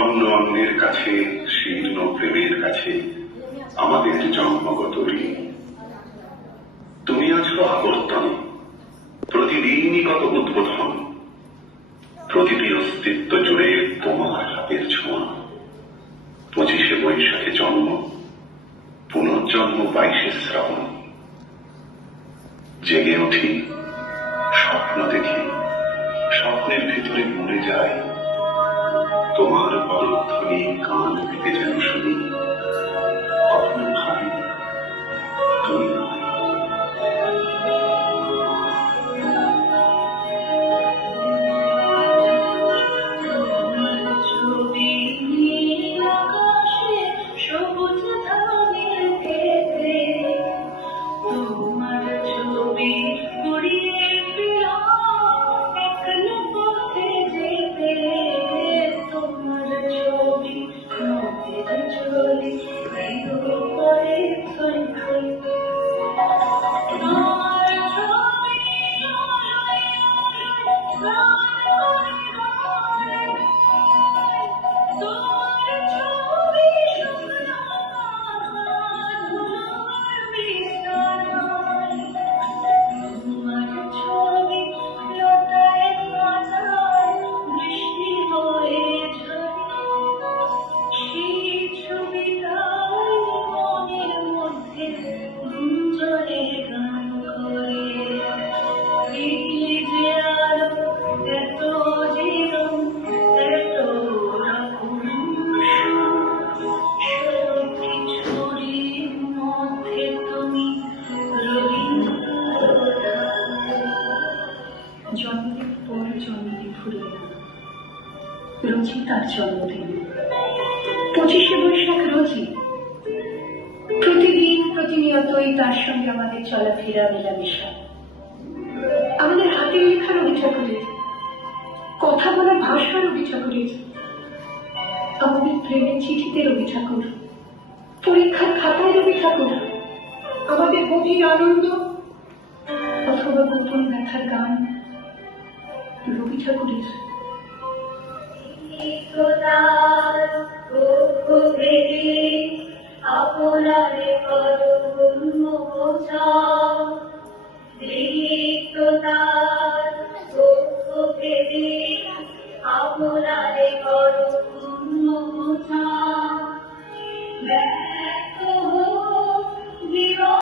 ছন্ন অন্যের কাছে, শীর্ণ প্রেমের কাছে আমাদের জন্মগত ঋণ। তুমি আছো আবর্তনে, প্রতিদিনই কত উদ্বোধন, প্রতিটি অস্তিত্ব জুড়ে তোমার হাতের ছোঁয়া। 25শে বৈশাখে জন্ম, পুনর্জন্ম 22শে শ্রাবণ। জেগে উঠি, স্বপ্ন দেখি, স্বপ্নের ভিতরে মরে যায়। তোমার পরধ্বনি কান পেতে যেন শুনি, কখনো ভাবি তুমি নয়। জন্মদিন পর জন্মদিন ফুরিয়ে না, রোজই তার জন্মদিন। 25শে বৈশাখ রোজই, প্রতিদিন প্রতিনিয়তই তার সঙ্গে আমাদের চলাফেরা, মেলামেশা। আমাদের হাতের লেখার রবি ঠাকুরের, কথা বলার ভাষার রবি ঠাকুরের, আমাদের প্রেমের চিঠিতে রবি ঠাকুর, পরীক্ষার খাতায় রবি ঠাকুর, আমাদের গভীর আনন্দ অথবা গোপন ব্যথার গান রবি ঠাকুরের। আপনারে করুণ